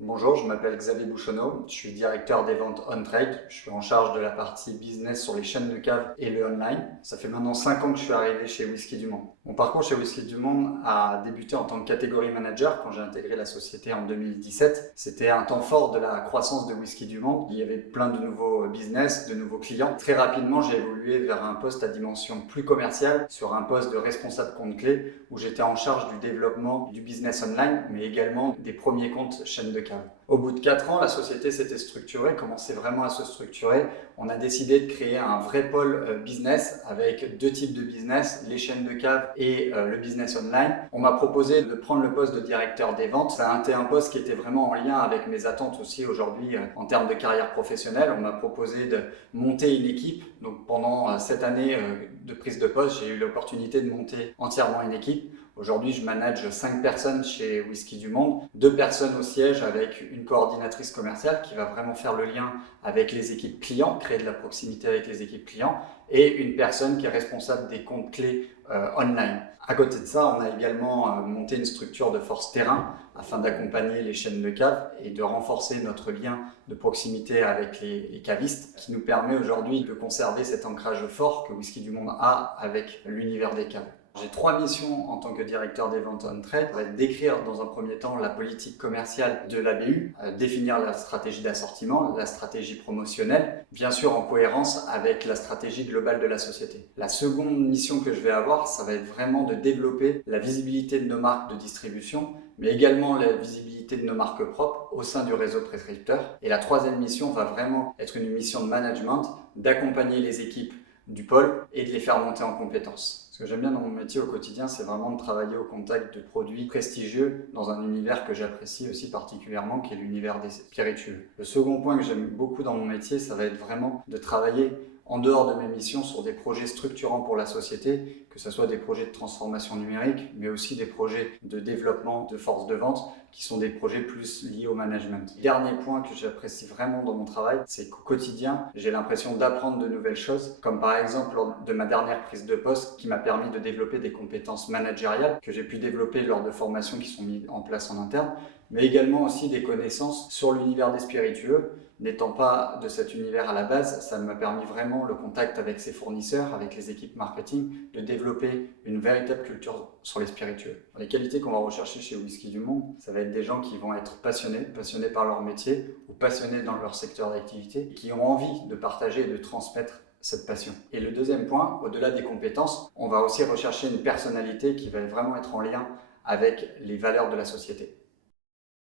Bonjour, je m'appelle Xavier Bouchonneau, je suis directeur des ventes on-trade. Je suis en charge de la partie business sur les chaînes de cave et le online. Ça fait maintenant 5 ans que je suis arrivé chez Whisky du Monde. Mon parcours chez Whisky du Monde a débuté en tant que catégorie manager quand j'ai intégré la société en 2017. C'était un temps fort de la croissance de Whisky du Monde. Il y avait plein de nouveaux business, de nouveaux clients. Très rapidement, j'ai évolué vers un poste à dimension plus commerciale, sur un poste de responsable compte clé où j'étais en charge du développement du business online, mais également des premiers comptes chaînes de cave. Au bout de 4 ans, la société s'était structurée, commençait vraiment à se structurer. On a décidé de créer un vrai pôle business avec deux types de business, les chaînes de cave et le business online. On m'a proposé de prendre le poste de directeur des ventes. Ça a été un poste qui était vraiment en lien avec mes attentes aussi aujourd'hui en termes de carrière professionnelle. On m'a proposé de monter une équipe. Donc pendant cette année de prise de poste, j'ai eu l'opportunité de monter entièrement une équipe. Aujourd'hui, je manage 5 personnes chez Whisky du Monde, 2 personnes au siège avec une coordinatrice commerciale qui va vraiment faire le lien avec les équipes clients, créer de la proximité avec les équipes clients, et une personne qui est responsable des comptes clés online. À côté de ça, on a également monté une structure de force terrain afin d'accompagner les chaînes de cave et de renforcer notre lien de proximité avec les cavistes, qui nous permet aujourd'hui de conserver cet ancrage fort que Whisky du Monde a avec l'univers des caves. J'ai 3 missions en tant que directeur des ventes on-trade. Ça va être d'écrire dans un premier temps la politique commerciale de la BU, définir la stratégie d'assortiment, la stratégie promotionnelle, bien sûr en cohérence avec la stratégie globale de la société. La seconde mission que je vais avoir, ça va être vraiment de développer la visibilité de nos marques de distribution, mais également la visibilité de nos marques propres au sein du réseau prescripteur. Et la troisième mission va vraiment être une mission de management, d'accompagner les équipes du pôle et de les faire monter en compétences. Ce que j'aime bien dans mon métier au quotidien, c'est vraiment de travailler au contact de produits prestigieux dans un univers que j'apprécie aussi particulièrement, qui est l'univers des spiritueux. Le second point que j'aime beaucoup dans mon métier, ça va être vraiment de travailler en dehors de mes missions sur des projets structurants pour la société, que ce soit des projets de transformation numérique, mais aussi des projets de développement de force de vente, qui sont des projets plus liés au management. Dernier point que j'apprécie vraiment dans mon travail, c'est qu'au quotidien, j'ai l'impression d'apprendre de nouvelles choses, comme par exemple lors de ma dernière prise de poste qui m'a permis de développer des compétences managériales que j'ai pu développer lors de formations qui sont mises en place en interne, mais également aussi des connaissances sur l'univers des spiritueux. N'étant pas de cet univers à la base, ça m'a permis vraiment le contact avec ses fournisseurs, avec les équipes marketing, de développer une véritable culture sur les spiritueux. Les qualités qu'on va rechercher chez Whisky du Monde, ça va être des gens qui vont être passionnés par leur métier ou passionnés dans leur secteur d'activité, et qui ont envie de partager et de transmettre cette passion. Et le deuxième point, au-delà des compétences, on va aussi rechercher une personnalité qui va vraiment être en lien avec les valeurs de la société.